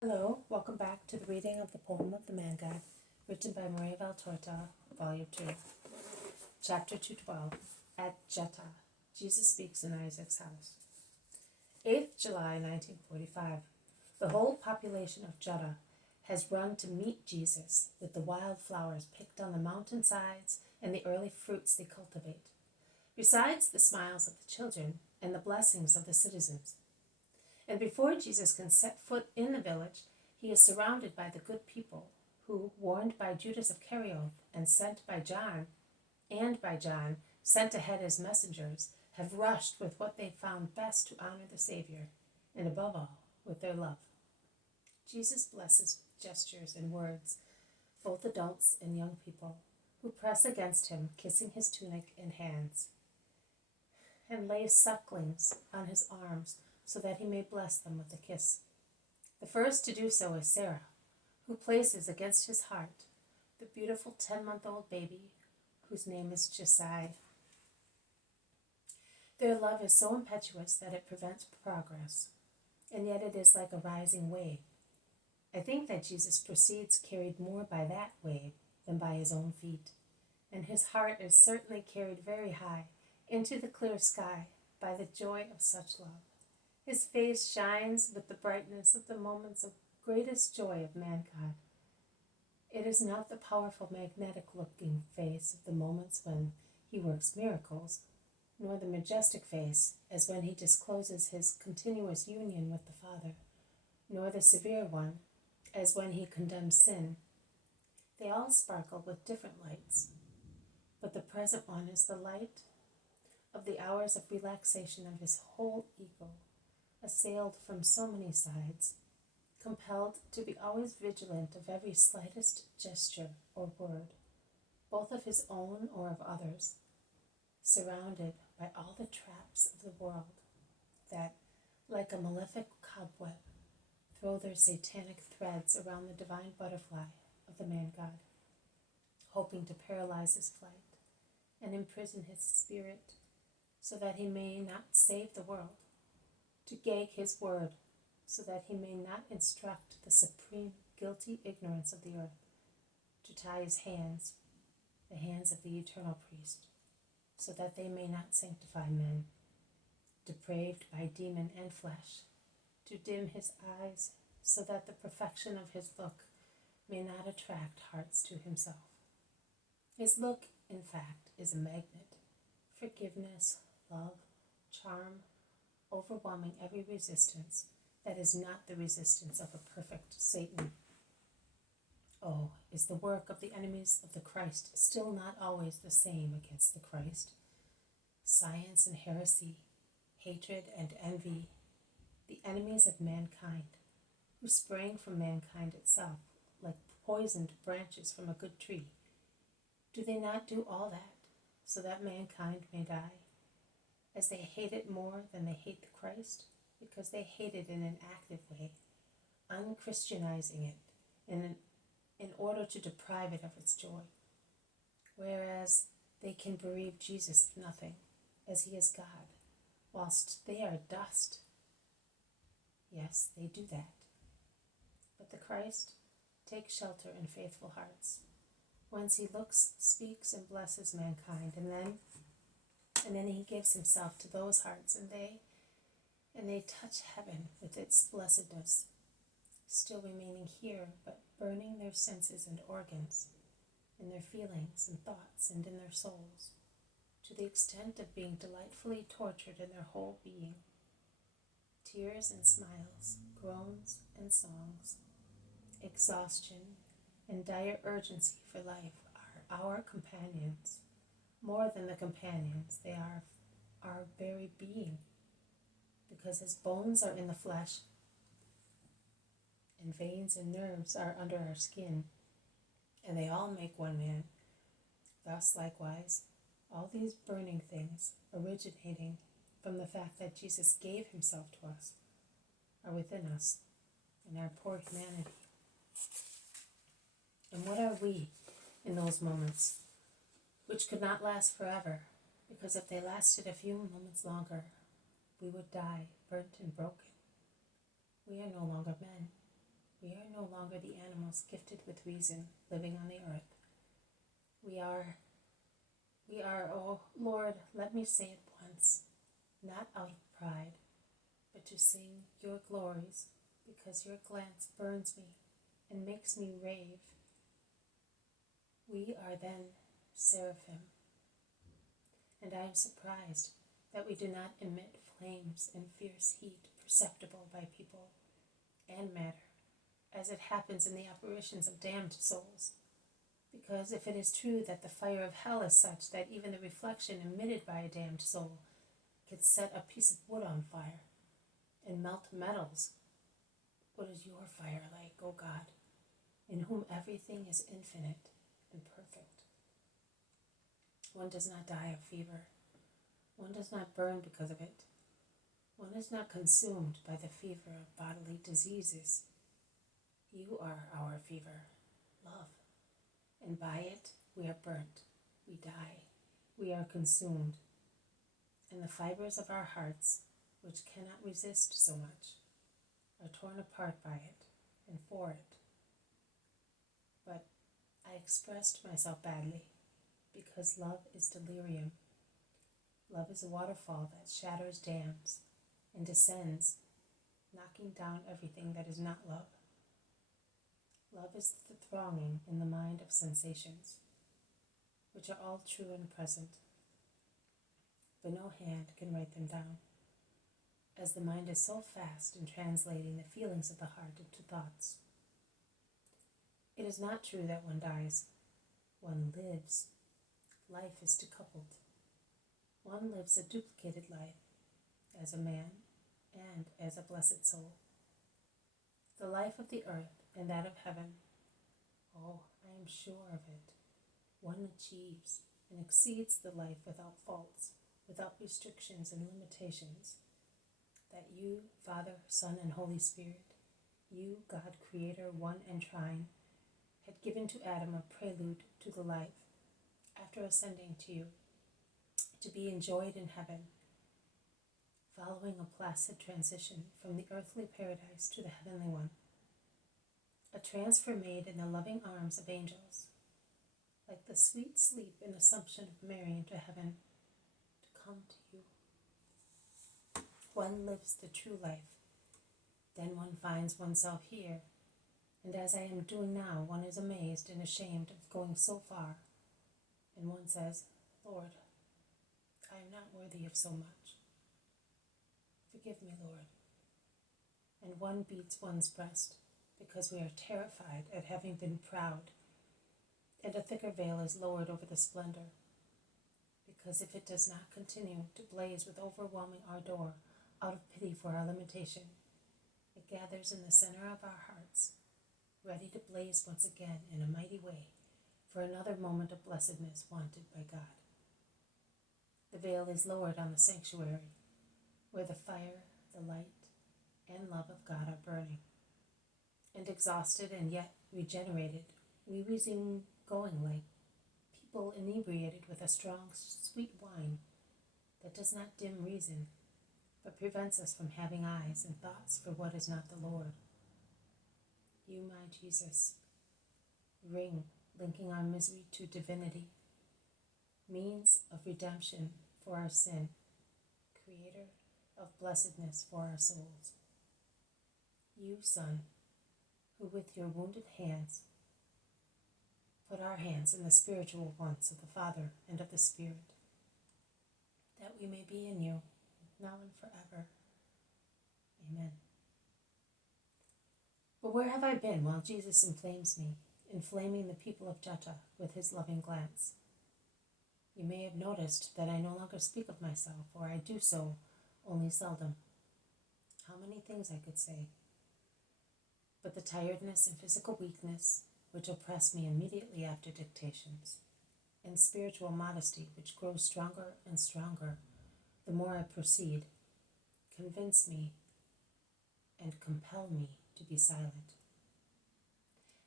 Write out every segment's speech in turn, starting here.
Hello, welcome back to the reading of the poem of the Man God, written by Maria Valtorta, Volume 2, Chapter 212, at Juttah. Jesus speaks in Isaac's house. 8th July 1945. The whole population of Juttah has run to meet Jesus with the wild flowers picked on the mountainsides and the early fruits they cultivate, besides the smiles of the children and the blessings of the citizens. And before Jesus can set foot in the village, he is surrounded by the good people who, warned by Judas of Kerioth and by John, sent ahead as messengers, have rushed with what they found best to honor the Savior, and above all, with their love. Jesus blesses gestures and words, both adults and young people, who press against him, kissing his tunic and hands, and lays sucklings on his arms, so that he may bless them with a kiss. The first to do so is Sarah, who places against his heart the beautiful 10-month-old baby, whose name is Juttah. Their love is so impetuous that it prevents progress, and yet it is like a rising wave. I think that Jesus proceeds carried more by that wave than by his own feet, and his heart is certainly carried very high into the clear sky by the joy of such love. His face shines with the brightness of the moments of greatest joy of mankind. It is not the powerful magnetic-looking face of the moments when he works miracles, nor the majestic face as when he discloses his continuous union with the Father, nor the severe one as when he condemns sin. They all sparkle with different lights, but the present one is the light of the hours of relaxation of his whole ego, assailed from so many sides, compelled to be always vigilant of every slightest gesture or word, both of his own or of others, surrounded by all the traps of the world that, like a malefic cobweb, throw their satanic threads around the divine butterfly of the man-God, hoping to paralyze his flight and imprison his spirit so that he may not save the world, to gag his word so that he may not instruct the supreme guilty ignorance of the earth, to tie his hands, the hands of the eternal priest, so that they may not sanctify men, depraved by demon and flesh, to dim his eyes so that the perfection of his look may not attract hearts to himself. His look, in fact, is a magnet. Forgiveness, love, charm, overwhelming every resistance that is not the resistance of a perfect Satan. Oh, is the work of the enemies of the Christ still not always the same against the Christ? Science and heresy, hatred and envy, the enemies of mankind, who sprang from mankind itself like poisoned branches from a good tree. Do they not do all that so that mankind may die? As they hate it more than they hate the Christ, because they hate it in an active way, unchristianizing it in order to deprive it of its joy, whereas they can bereave Jesus of nothing, as he is God, whilst they are dust. Yes, they do that. But the Christ takes shelter in faithful hearts, whence he looks, speaks, and blesses mankind, and then he gives himself to those hearts, and they touch heaven with its blessedness, still remaining here, but burning their senses and organs, in their feelings and thoughts, and in their souls, to the extent of being delightfully tortured in their whole being. Tears and smiles, groans and songs, exhaustion and dire urgency for life are our companions. More than the companions, they are our very being, because as bones are in the flesh, and veins and nerves are under our skin, and they all make one man, thus likewise, all these burning things originating from the fact that Jesus gave himself to us are within us, in our poor humanity. And what are we in those moments, which could not last forever, because if they lasted a few moments longer, we would die burnt and broken. We are no longer men. no longer the animals gifted with reason living on the earth. We are, oh Lord, let me say it once, not out of pride, but to sing your glories, because your glance burns me and makes me rave. We are then seraphim, and I am surprised that we do not emit flames and fierce heat perceptible by people and matter, as it happens in the apparitions of damned souls. Because if it is true that the fire of hell is such that even the reflection emitted by a damned soul could set a piece of wood on fire and melt metals, what is your fire like, O God, in whom everything is infinite and perfect? One does not die of fever. One does not burn because of it. One is not consumed by the fever of bodily diseases. You are our fever, love, and by it we are burnt, we die, we are consumed, and the fibers of our hearts, which cannot resist so much, are torn apart by it and for it. But I expressed myself badly, because love is delirium. Love is a waterfall that shatters dams and descends, knocking down everything that is not love. Love is the thronging in the mind of sensations, which are all true and present, but no hand can write them down, as the mind is so fast in translating the feelings of the heart into thoughts. It is not true that one dies. One lives. Life is decoupled. One lives a duplicated life, as a man and as a blessed soul. The life of the earth and that of heaven, oh, I am sure of it, one achieves and exceeds the life without faults, without restrictions and limitations, that you, Father, Son, and Holy Spirit, you, God, Creator, one and trine, had given to Adam a prelude to the life, after ascending to you, to be enjoyed in heaven, following a placid transition from the earthly paradise to the heavenly one, a transfer made in the loving arms of angels, like the sweet sleep and assumption of Mary into heaven, to come to you. One lives the true life, then one finds oneself here, and as I am doing now, one is amazed and ashamed of going so far, and one says, Lord, I am not worthy of so much. Forgive me, Lord. And one beats one's breast, because we are terrified at having been proud, and a thicker veil is lowered over the splendor, because if it does not continue to blaze with overwhelming ardor out of pity for our limitation, it gathers in the center of our hearts, ready to blaze once again in a mighty way for another moment of blessedness wanted by God. The veil is lowered on the sanctuary, where the fire, the light, and love of God are burning. And exhausted and yet regenerated, we resume going like people inebriated with a strong, sweet wine that does not dim reason, but prevents us from having eyes and thoughts for what is not the Lord. You, my Jesus, ring linking our misery to divinity, means of redemption for our sin, creator of blessedness for our souls. You, Son, who with your wounded hands put our hands in the spiritual ones of the Father and of the Spirit, that we may be in you, now and forever. Amen. But where have I been while Jesus inflames me, inflaming the people of Juttah with his loving glance? You may have noticed that I no longer speak of myself, or I do so only seldom. How many things I could say. But the tiredness and physical weakness which oppress me immediately after dictations, and spiritual modesty which grows stronger and stronger the more I proceed, convince me and compel me to be silent.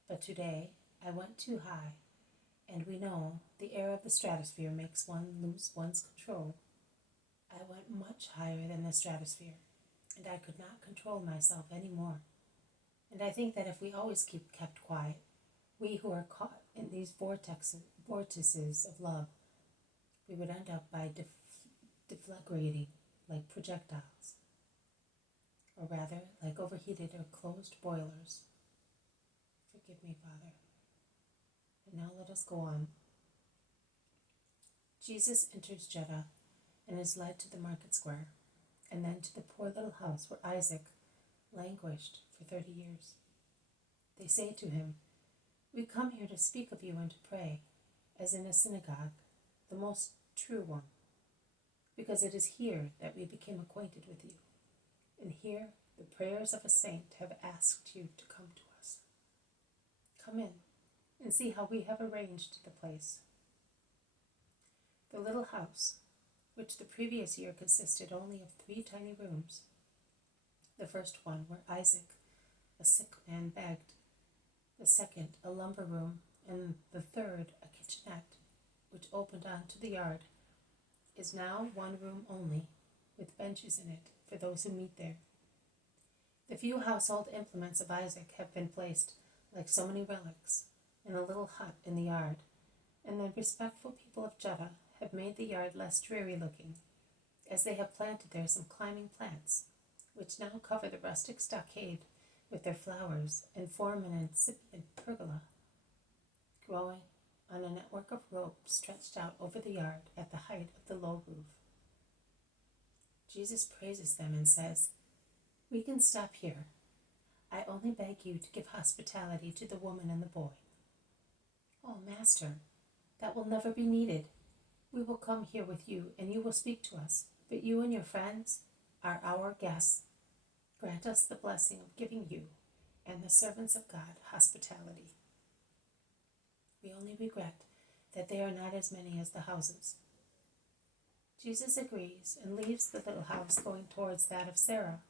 But today I went too high, and we know the air of the stratosphere makes one lose one's control. I went much higher than the stratosphere, and I could not control myself any more. And I think that if we always kept quiet, we who are caught in these vortices of love, we would end up by deflagrating like projectiles, or rather, like overheated or closed boilers. Forgive me, Father. And now let us go on. Jesus enters Juttah and is led to the market square, and then to the poor little house where Isaac languished for 30 years. They say to him, "We come here to speak of you and to pray, as in a synagogue, the most true one, because it is here that we became acquainted with you, and here the prayers of a saint have asked you to come to us. Come in and see how we have arranged the place." The little house, which the previous year consisted only of 3 tiny rooms, the first one where Isaac, a sick man, begged, the second a lumber room, and the third a kitchenette, which opened onto the yard, is now 1 room only, with benches in it for those who meet there. The few household implements of Isaac have been placed, like so many relics, in a little hut in the yard, and the respectful people of Juttah have made the yard less dreary-looking, as they have planted there some climbing plants, which now cover the rustic stockade with their flowers and form an incipient pergola, growing on a network of ropes stretched out over the yard at the height of the low roof. Jesus praises them and says, "We can stop here. I only beg you to give hospitality to the woman and the boy." "Oh, Master, that will never be needed. We will come here with you, and you will speak to us, but you and your friends are our guests. Grant us the blessing of giving you and the servants of God hospitality. We only regret that they are not as many as the houses." Jesus agrees and leaves the little house, going towards that of Sarah,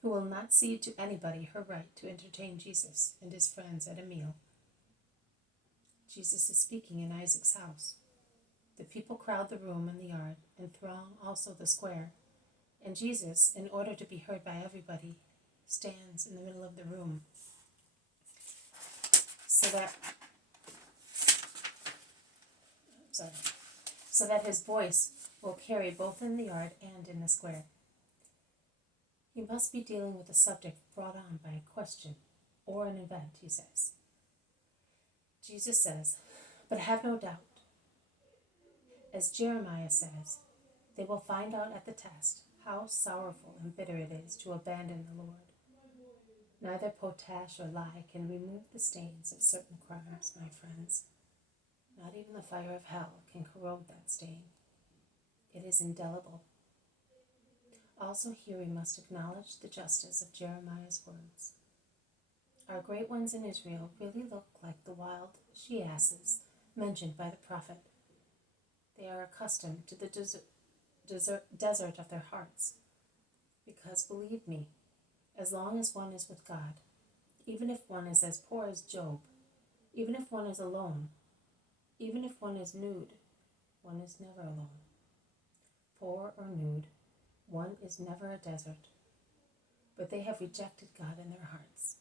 who will not cede to anybody her right to entertain Jesus and his friends at a meal. Jesus is speaking in Isaac's house. The people crowd the room and the yard, and throng also the square, and Jesus, in order to be heard by everybody, stands in the middle of the room, so that his voice will carry both in the yard and in the square. He must be dealing with a subject brought on by a question or an event, he says. Jesus says, "But have no doubt. As Jeremiah says, they will find out at the test how sorrowful and bitter it is to abandon the Lord. Neither potash or lye can remove the stains of certain crimes, my friends. Not even the fire of hell can corrode that stain. It is indelible." Also here we must acknowledge the justice of Jeremiah's words. Our great ones in Israel really look like the wild she-asses mentioned by the prophet. They are accustomed to the desert of their hearts, because, believe me, as long as one is with God, even if one is as poor as Job, even if one is alone, even if one is nude, one is never alone. Poor or nude, one is never a desert. But they have rejected God in their hearts,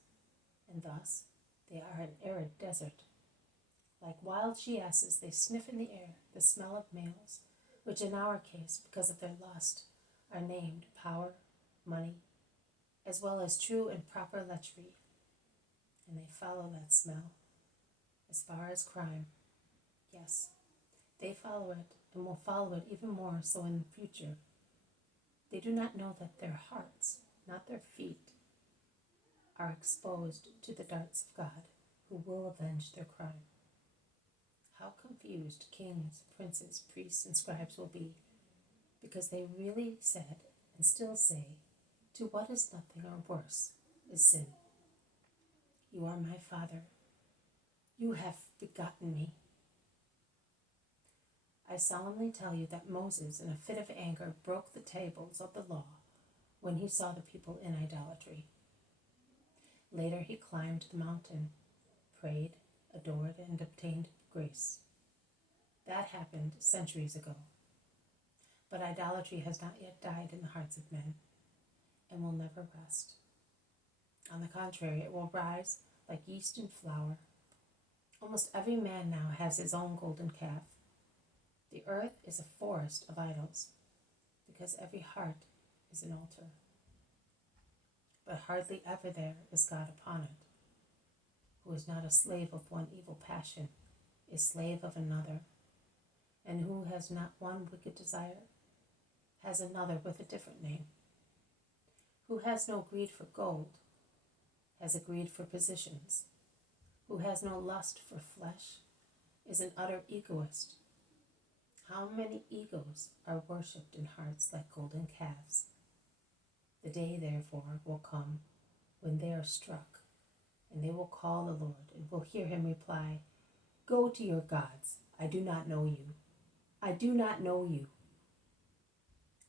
and thus they are an arid desert. Like wild she-asses, they sniff in the air the smell of males, which in our case, because of their lust, are named power, money, as well as true and proper lechery. And they follow that smell as far as crime. Yes, they follow it and will follow it even more so in the future. They do not know that their hearts, not their feet, are exposed to the darts of God, who will avenge their crime. How confused kings, princes, priests, and scribes will be, because they really said and still say, "To what is nothing or worse is sin." You are my Father. You have begotten me. I solemnly tell you that Moses, in a fit of anger, broke the tables of the law when he saw the people in idolatry. Later he climbed the mountain, prayed, adored, and obtained grace. That happened centuries ago. But idolatry has not yet died in the hearts of men, and will never rest. On the contrary, it will rise like yeast and flour. Almost every man now has his own golden calf. The earth is a forest of idols, because every heart is an altar. But hardly ever there is God upon it. Who is not a slave of one evil passion, is slave of another, and who has not one wicked desire, has another with a different name. Who has no greed for gold, has a greed for positions. Who has no lust for flesh, is an utter egoist. How many egos are worshipped in hearts like golden calves? The day, therefore, will come when they are struck, and they will call the Lord, and will hear him reply, "Go to your gods, I do not know you. I do not know you."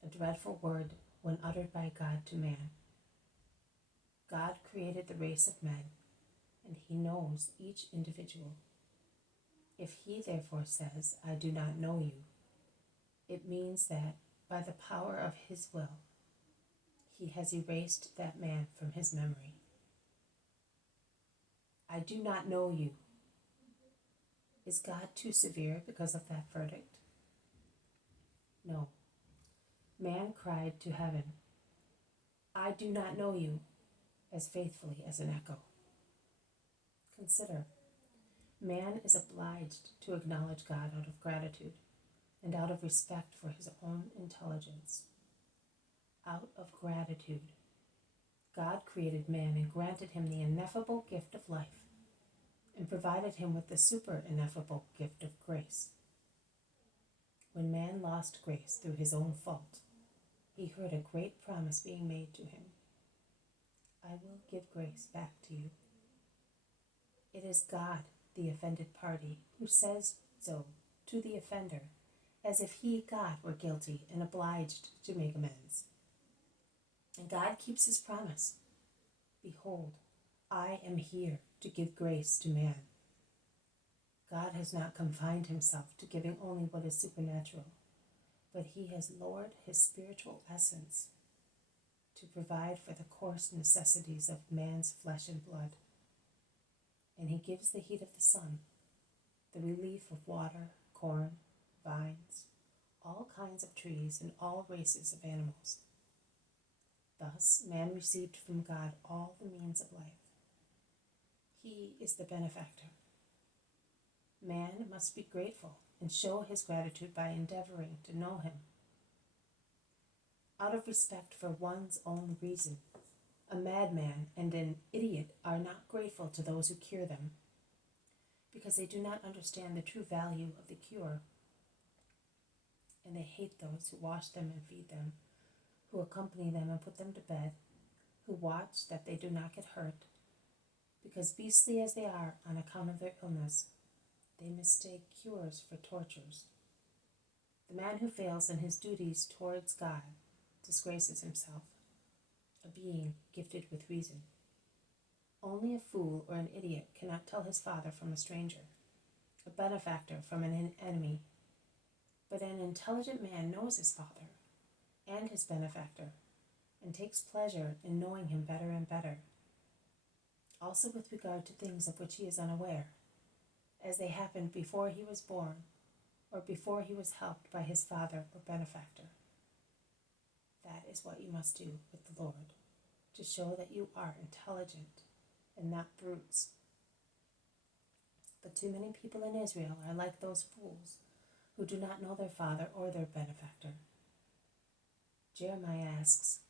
A dreadful word when uttered by God to man. God created the race of men, and he knows each individual. If he therefore says, "I do not know you," it means that by the power of his will, he has erased that man from his memory. I do not know you. Is God too severe because of that verdict? No. Man cried to heaven, "I do not know you," as faithfully as an echo. Consider, man is obliged to acknowledge God out of gratitude and out of respect for his own intelligence. Out of gratitude, God created man and granted him the ineffable gift of life and provided him with the super ineffable gift of grace. When man lost grace through his own fault, he heard a great promise being made to him. I will give grace back to you. It is God, the offended party, who says so to the offender, as if he, God, were guilty and obliged to make amends. And God keeps his promise. Behold, I am here to give grace to man. God has not confined himself to giving only what is supernatural, but he has lowered his spiritual essence to provide for the coarse necessities of man's flesh and blood. And he gives the heat of the sun, the relief of water, corn, vines, all kinds of trees, and all races of animals. Thus, man received from God all the means of life. He is the benefactor. Man must be grateful and show his gratitude by endeavoring to know him. Out of respect for one's own reason, a madman and an idiot are not grateful to those who cure them, because they do not understand the true value of the cure, and they hate those who wash them and feed them, who accompany them and put them to bed, who watch that they do not get hurt, because beastly as they are on account of their illness, they mistake cures for tortures. The man who fails in his duties towards God disgraces himself, a being gifted with reason. Only a fool or an idiot cannot tell his father from a stranger, a benefactor from an enemy. But an intelligent man knows his father and his benefactor, and takes pleasure in knowing him better and better, also with regard to things of which he is unaware, as they happened before he was born, or before he was helped by his father or benefactor. That is what you must do with the Lord, to show that you are intelligent and not brutes. But too many people in Israel are like those fools who do not know their father or their benefactor. Jeremiah asks,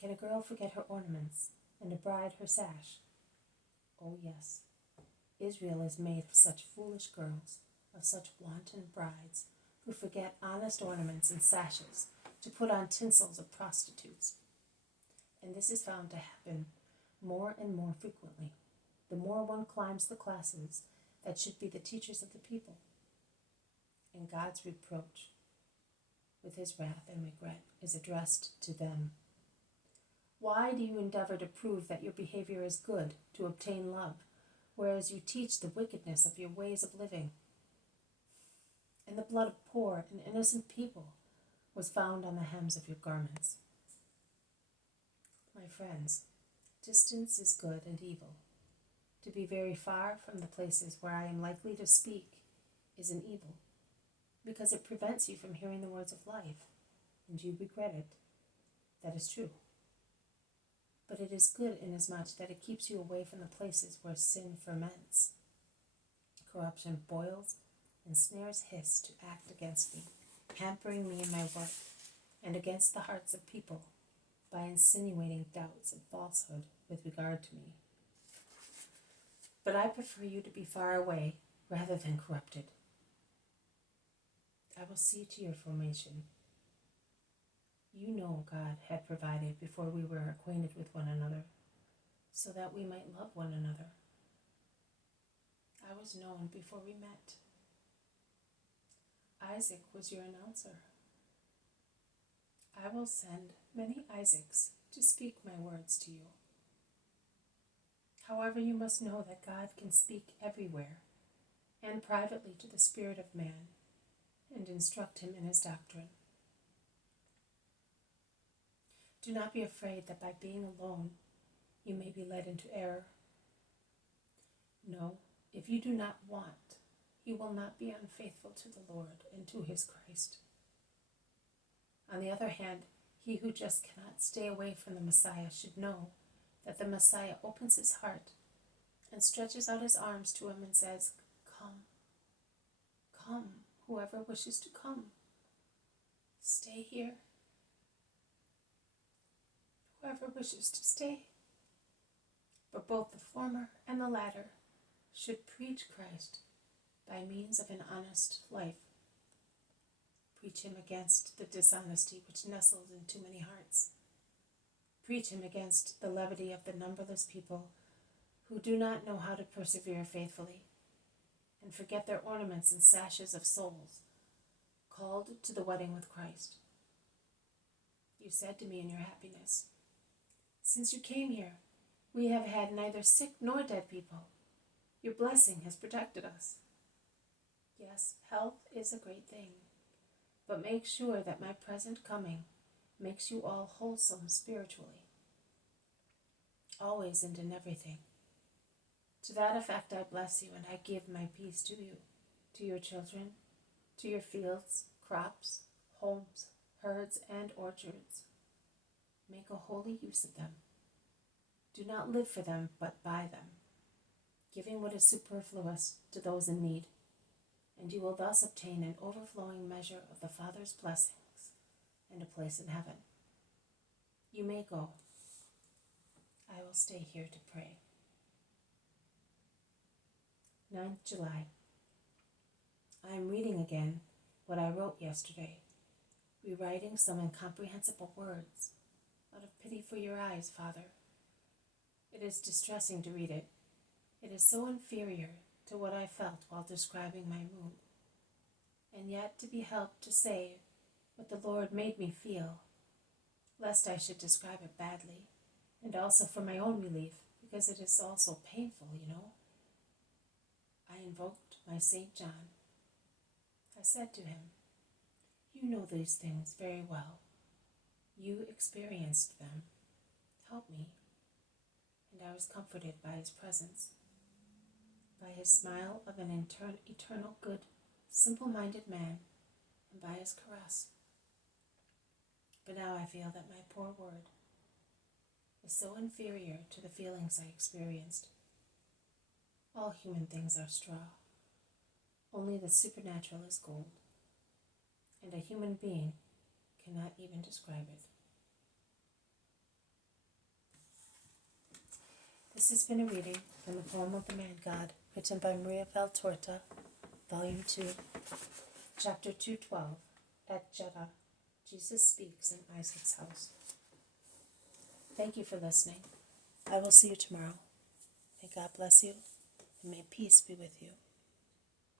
"Can a girl forget her ornaments, and a bride her sash?" Oh yes, Israel is made of such foolish girls, of such wanton brides, who forget honest ornaments and sashes to put on tinsels of prostitutes. And this is found to happen more and more frequently, the more one climbs the classes that should be the teachers of the people. And God's reproach, with his wrath and regret, is addressed to them. Why do you endeavor to prove that your behavior is good, to obtain love, whereas you teach the wickedness of your ways of living? And the blood of poor and innocent people was found on the hems of your garments. My friends, Distance is good and evil. To be very far from the places where I am likely to speak is an evil, because it prevents you from hearing the words of life, and you regret it. That is true. But it is good inasmuch that it keeps you away from the places where sin ferments. Corruption boils, and snares hiss to act against me, hampering me in my work, and against the hearts of people, by insinuating doubts and falsehood with regard to me. But I prefer you to be far away rather than corrupted. I will see to your formation. You know God had provided before we were acquainted with one another, so that we might love one another. I was known before we met. Isaac was your announcer. I will send many Isaacs to speak my words to you. However, you must know that God can speak everywhere, and privately to the spirit of man, and instruct him in his doctrine. Do not be afraid that by being alone, you may be led into error. No, if you do not want, you will not be unfaithful to the Lord and to his Christ. On the other hand, he who just cannot stay away from the Messiah should know that the Messiah opens his heart and stretches out his arms to him and says, "Come, come, whoever wishes to come. Stay here. Whoever wishes to stay." But both the former and the latter should preach Christ by means of an honest life. Preach him against the dishonesty which nestles in too many hearts. Preach him against the levity of the numberless people who do not know how to persevere faithfully and forget their ornaments and sashes of souls, called to the wedding with Christ. You said to me in your happiness, "Since you came here, we have had neither sick nor dead people. Your blessing has protected us." Yes, health is a great thing, but make sure that my present coming makes you all wholesome spiritually, always and in everything. To that effect I bless you, and I give my peace to you, to your children, to your fields, crops, homes, herds, and orchards. Make a holy use of them. Do not live for them, but by them, giving what is superfluous to those in need, and you will thus obtain an overflowing measure of the Father's blessings and a place in heaven. You may go. I will stay here to pray. 9th July. I am reading again what I wrote yesterday, rewriting some incomprehensible words, out of pity for your eyes, Father. It is distressing to read it. It is so inferior to what I felt while describing my wound, and yet to be helped to say what the Lord made me feel, lest I should describe it badly, and also for my own relief, because it is also painful, you know. I invoked my St. John. I said to him, "You know these things very well. You experienced them. Help me." And I was comforted by his presence, by his smile of an eternal good, simple-minded man, and by his caress. But now I feel that my poor word is so inferior to the feelings I experienced. All human things are straw. Only the supernatural is gold, and a human being cannot even describe it. This has been a reading from the poem of the Man God, written by Maria Valtorta, Volume 2, Chapter 212, at Juttah, Jesus Speaks in Isaac's House. Thank you for listening. I will see you tomorrow. May God bless you, and may peace be with you.